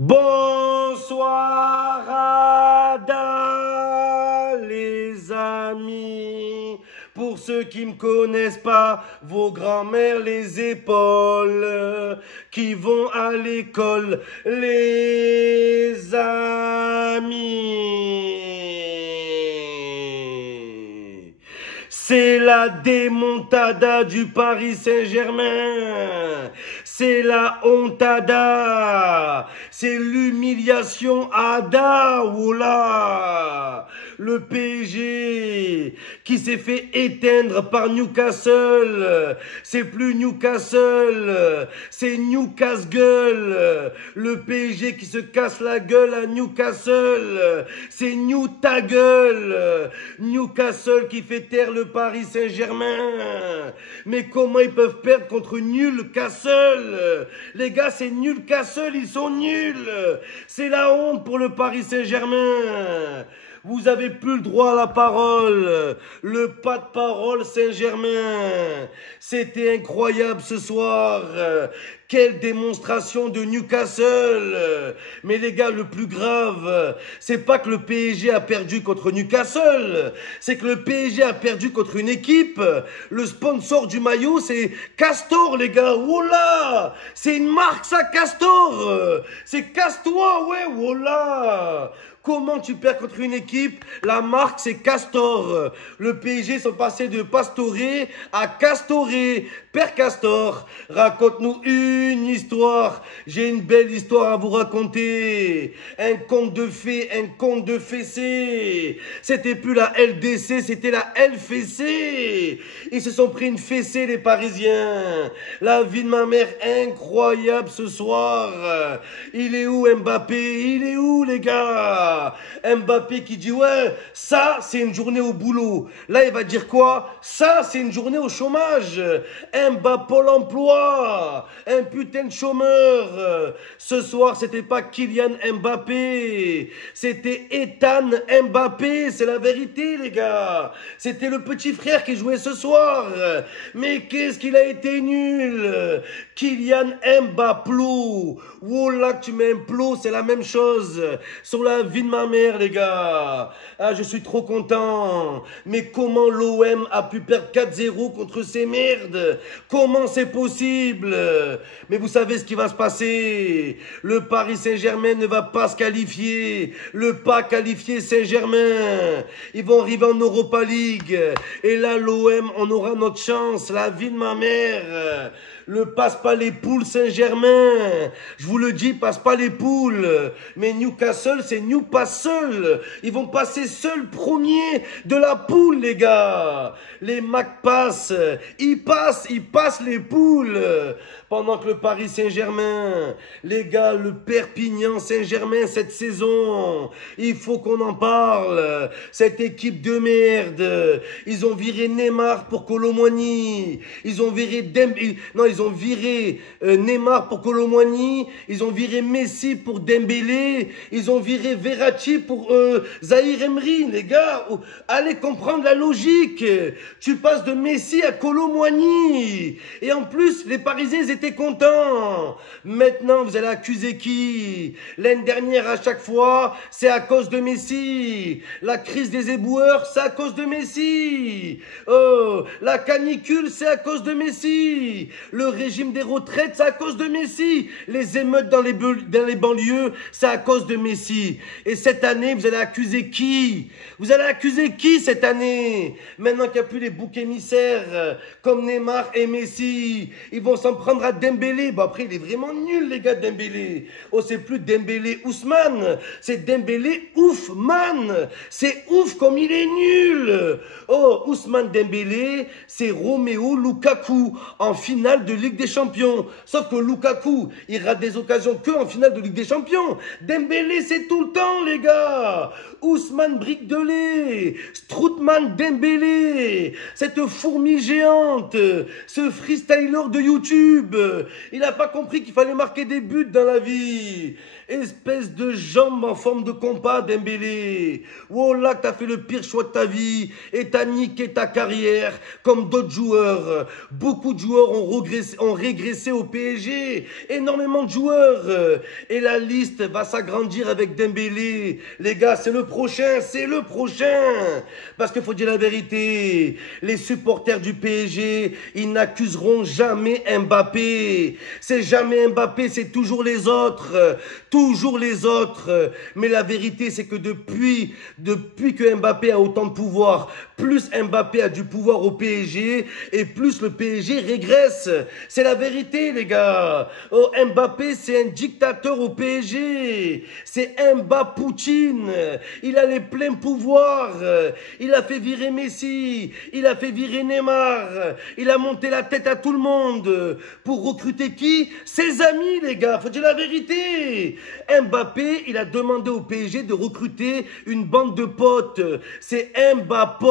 Bonsoir les amis. Pour ceux qui me connaissent pas, vos grands-mères les épaules, qui vont à l'école, les amis. C'est la démontada du Paris Saint-Germain. C'est la hontada. C'est l'humiliation Ada. Oula. Le PSG qui s'est fait éteindre par Newcastle. C'est plus Newcastle. C'est Newcastle. Le PSG qui se casse la gueule à Newcastle. C'est New ta gueule. Newcastle qui fait taire le Paris Saint-Germain. Mais comment ils peuvent perdre contre Newcastle? Les gars, c'est Newcastle, ils sont nuls. C'est la honte pour le Paris Saint-Germain. Vous avez plus le droit à la parole. Le pas de parole Saint-Germain. C'était incroyable ce soir. Quelle démonstration de Newcastle. Mais les gars, le plus grave, c'est pas que le PSG a perdu contre Newcastle. C'est que le PSG a perdu contre une équipe. Le sponsor du maillot, c'est Castor, les gars. Voilà. C'est une marque, ça, Castor. C'est Casse-toi, ouais, voilà. Comment tu perds contre une équipe? La marque, c'est Castor. Le PSG sont passés de Pastoré à Castoré. Père Castor, raconte-nous une histoire. J'ai une belle histoire à vous raconter. Un conte de fées, un conte de fessée. C'était plus la LDC, c'était la LFC. Ils se sont pris une fessée, les Parisiens. La vie de ma mère, incroyable ce soir. Il est où Mbappé? Il est où, les gars? Mbappé qui dit ouais, ça c'est une journée au boulot. Là il va dire quoi? Ça c'est une journée au chômage. Mbappé Pôle emploi, un putain de chômeur. Ce soir c'était pas Kylian Mbappé, c'était Ethan Mbappé, c'est la vérité les gars. C'était le petit frère qui jouait ce soir. Mais qu'est-ce qu'il a été nul. Kylian Mbappé. Voilà que tu mets un plot, c'est la même chose. Sur la vie de ma mère, les gars. Ah, je suis trop content. Mais comment l'OM a pu perdre 4-0 contre ces merdes? Comment c'est possible? Mais vous savez ce qui va se passer. Le Paris Saint-Germain ne va pas se qualifier. Le pas qualifié Saint-Germain. Ils vont arriver en Europa League. Et là, l'OM, on aura notre chance. La vie de ma mère. Le passe pas les poules Saint-Germain. Je vous le dis, passe pas les poules. Mais Newcastle, c'est Newcastle. Ils vont passer seuls premiers de la poule, les gars. Les Magpies, ils passent les poules. Pendant que le Paris Saint-Germain, les gars, le Perpignan Saint-Germain cette saison, il faut qu'on en parle. Cette équipe de merde. Ils ont viré Neymar pour Kolo Muani. Ils ont viré ils ont viré Neymar pour Kolo Muani. Ils ont viré Messi pour Dembélé. Ils ont viré Verratti pour Zahir Emery. Les gars, allez comprendre la logique. Tu passes de Messi à Kolo Muani. Et en plus, les Parisiens, ils étaient contents. Maintenant, vous allez accuser qui? L'année dernière, à chaque fois, c'est à cause de Messi. La crise des éboueurs, c'est à cause de Messi. Oh, la canicule, c'est à cause de Messi. Le régime des retraites, c'est à cause de Messi. Les émeutes dans les banlieues, c'est à cause de Messi. Et cette année, vous allez accuser qui? Vous allez accuser qui cette année? Maintenant qu'il n'y a plus les boucs émissaires comme Neymar et Messi, ils vont s'en prendre à Dembélé. Bon après, il est vraiment nul, les gars, Dembélé. Oh, c'est plus Dembélé Ousmane, c'est Dembélé Oufman. C'est ouf comme il est nul. Oh, Ousmane Dembélé, c'est Romeo Lukaku en finale de Ligue des Champions. Sauf que Lukaku, il rate des occasions que en finale de Ligue des Champions. Dembélé, c'est tout le temps, les gars. Ousmane Brique de lait, Strootman Dembélé, cette fourmi géante, ce freestyler de YouTube. Il n'a pas compris qu'il fallait marquer des buts dans la vie. Espèce de jambe en forme de compas, Dembélé. Voilà que t'as fait le pire choix de ta vie et t'as niqué ta carrière comme d'autres joueurs. Beaucoup de joueurs ont regretté ont régressé au PSG. Énormément de joueurs. Et la liste va s'agrandir avec Dembélé. Les gars, c'est le prochain, c'est le prochain. Parce qu'il faut dire la vérité. Les supporters du PSG, ils n'accuseront jamais Mbappé. C'est jamais Mbappé, c'est toujours les autres. Toujours les autres. Mais la vérité, c'est que depuis que Mbappé a autant de pouvoir, plus Mbappé a du pouvoir au PSG et plus le PSG régresse. C'est la vérité, les gars. Oh, Mbappé, c'est un dictateur au PSG. C'est Mbappé Poutine. Il a les pleins pouvoirs. Il a fait virer Messi. Il a fait virer Neymar. Il a monté la tête à tout le monde. Pour recruter qui? Ses amis, les gars. Faut dire la vérité. Mbappé, il a demandé au PSG de recruter une bande de potes. C'est Mbappé.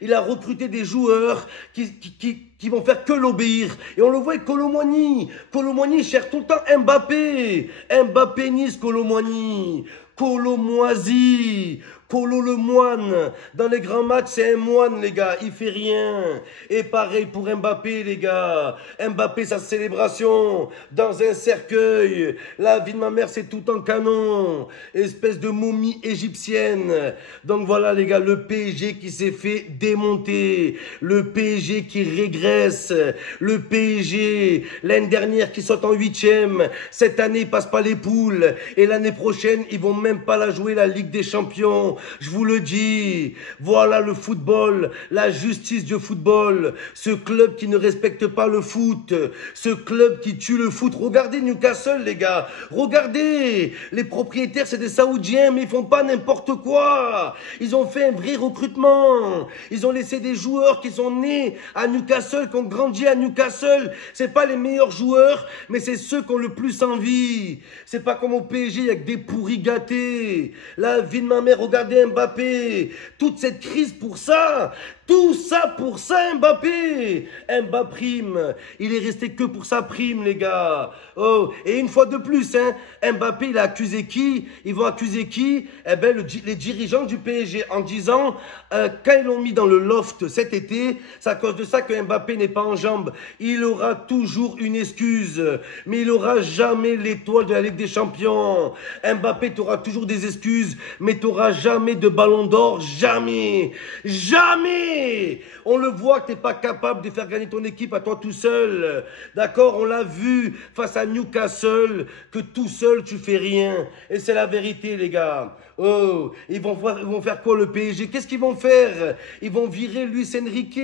Il a recruté des joueurs qui vont faire que l'obéir. Et on le voit avec Kolo Muani. Kolo Muani cherche tout le temps Mbappé. Mbappé Nice, Kolo Muani. Kolo Moisi. Kolo le moine. Dans les grands matchs, c'est un moine, les gars. Il fait rien. Et pareil pour Mbappé, les gars. Mbappé, sa célébration dans un cercueil. La vie de ma mère, c'est tout en canon. Espèce de momie égyptienne. Donc voilà, les gars, le PSG qui s'est fait démonter. Le PSG qui régresse. Le PSG, l'année dernière, qui saute en 8e. Cette année, il passe pas les poules. Et l'année prochaine, ils vont même pas la jouer, la Ligue des Champions. Je vous le dis, voilà le football, la justice du football, ce club qui ne respecte pas le foot, ce club qui tue le foot. Regardez Newcastle, les gars, regardez, les propriétaires, c'est des Saoudiens, mais ils font pas n'importe quoi. Ils ont fait un vrai recrutement, ils ont laissé des joueurs qui sont nés à Newcastle, qui ont grandi à Newcastle. C'est pas les meilleurs joueurs, mais c'est ceux qui ont le plus envie. C'est pas comme au PSG, il y a que des pourris gâtés. La vie de ma mère, regardez Mbappé, toute cette crise pour ça, tout ça pour ça Mbappé, Mbappé prime, il est resté que pour sa prime les gars. Oh, et une fois de plus, Mbappé il a accusé qui? Ils vont accuser qui? Eh ben les dirigeants du PSG en disant quand ils l'ont mis dans le loft cet été, c'est à cause de ça que Mbappé n'est pas en jambes. Il aura toujours une excuse, mais il aura jamais l'étoile de la Ligue des Champions. Mbappé, tu auras toujours des excuses, mais tu n'auras jamais de ballon d'or, jamais, jamais. On le voit que tu n'es pas capable de faire gagner ton équipe à toi tout seul. D'accord, on l'a vu face à Newcastle, que tout seul tu fais rien. Et c'est la vérité les gars. Oh, ils vont faire quoi le PSG? Qu'est-ce qu'ils vont faire? Ils vont virer Luis Enrique.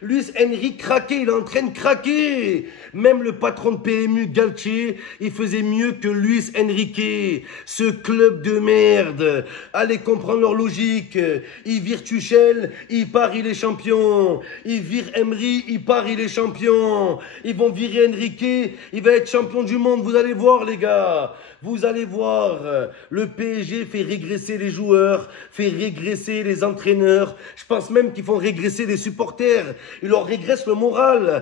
Luis Enrique craqué, il est en train de craquer. Même le patron de PMU, Galtier, il faisait mieux que Luis Enrique. Ce club de merde. Allez comprendre leur logique. Ils virent Tuchel, il part, il est champion. Ils virent Emery, il part, il est champion. Ils vont virer Enrique, il va être champion du monde. Vous allez voir les gars. Vous allez voir. Le PSG fait régresser les joueurs, fait régresser les entraîneurs. Je pense même qu'ils font régresser les supporters. Ils leur régressent le moral.